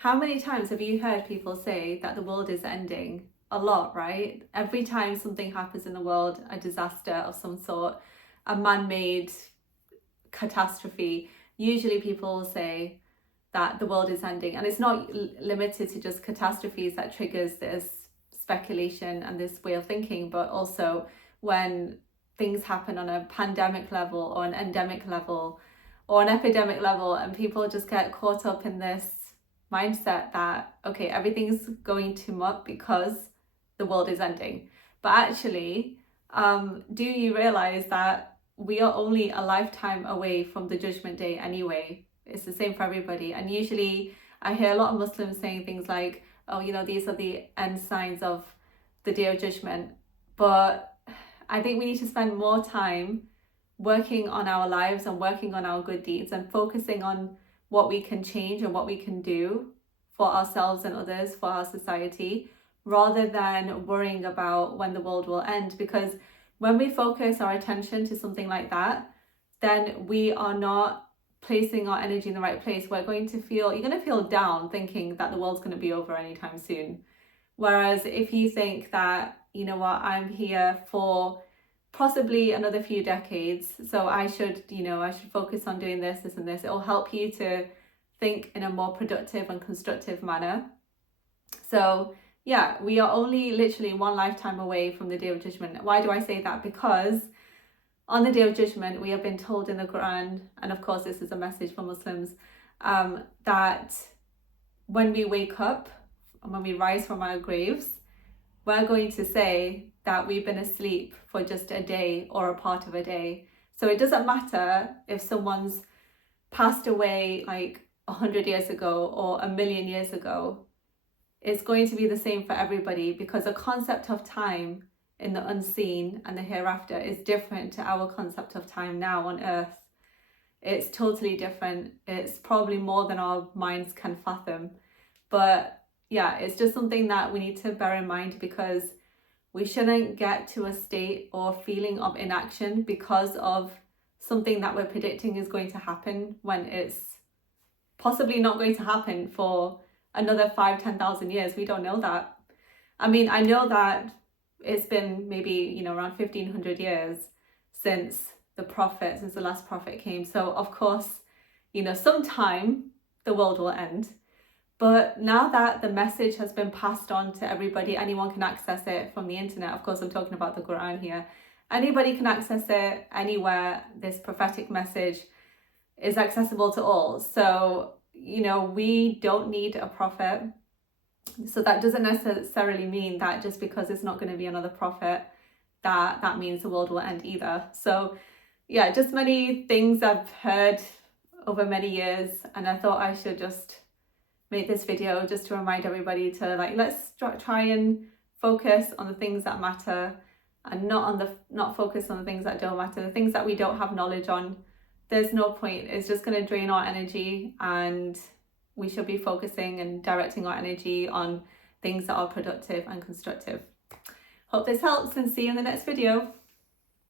How many times have you heard people say that the world is ending? A lot, right? Every time something happens in the world, a disaster of some sort, a man-made catastrophe, usually people will say that the world is ending. And it's not limited to just catastrophes that triggers this speculation and this way of thinking, but also when things happen on a pandemic level or an endemic level or an epidemic level, and people just get caught up in this mindset that, okay, everything's going to muck because the world is ending. But actually, do you realize that we are only a lifetime away from the judgment day anyway? It's the same for everybody. And usually I hear a lot of Muslims saying things like, oh, you know, these are the end signs of the day of judgment. But I think we need to spend more time working on our lives and working on our good deeds and focusing on what we can change and what we can do for ourselves and others, for our society, rather than worrying about when the world will end. Because when we focus our attention to something like that, then we are not placing our energy in the right place. You're going to feel down thinking that the world's going to be over anytime soon. Whereas if you think that, you know what, I'm here for possibly another few decades, so I should focus on doing this and this, it'll help you to think in a more productive and constructive manner. So yeah, we are only literally one lifetime away from the day of judgment. Why do I say that? Because on the day of judgment, we have been told in the Quran, and of course this is a message for Muslims, that when we wake up and when we rise from our graves, we're going to say that we've been asleep for just a day or a part of a day. So it doesn't matter if someone's passed away like 100 years ago or 1,000,000 years ago. It's going to be the same for everybody, because the concept of time in the unseen and the hereafter is different to our concept of time now on earth. It's totally different. It's probably more than our minds can fathom. But yeah, it's just something that we need to bear in mind, because we shouldn't get to a state or feeling of inaction because of something that we're predicting is going to happen when it's possibly not going to happen for another 5,000-10,000 years. We don't know that. I mean, I know that it's been maybe, around 1,500 years since the last prophet came. So of course, sometime the world will end. But now that the message has been passed on to everybody, anyone can access it from the internet. Of course, I'm talking about the Quran here. Anybody can access it anywhere. This prophetic message is accessible to all. So, we don't need a prophet. So that doesn't necessarily mean that just because it's not going to be another prophet, that means the world will end either. So yeah, just many things I've heard over many years, and I thought I should just make this video just to remind everybody to let's try and focus on the things that matter and not focus on the things that don't matter, the things that we don't have knowledge on. There's no point. It's just going to drain our energy, and we should be focusing and directing our energy on things that are productive and constructive. Hope this helps, and see you in the next video.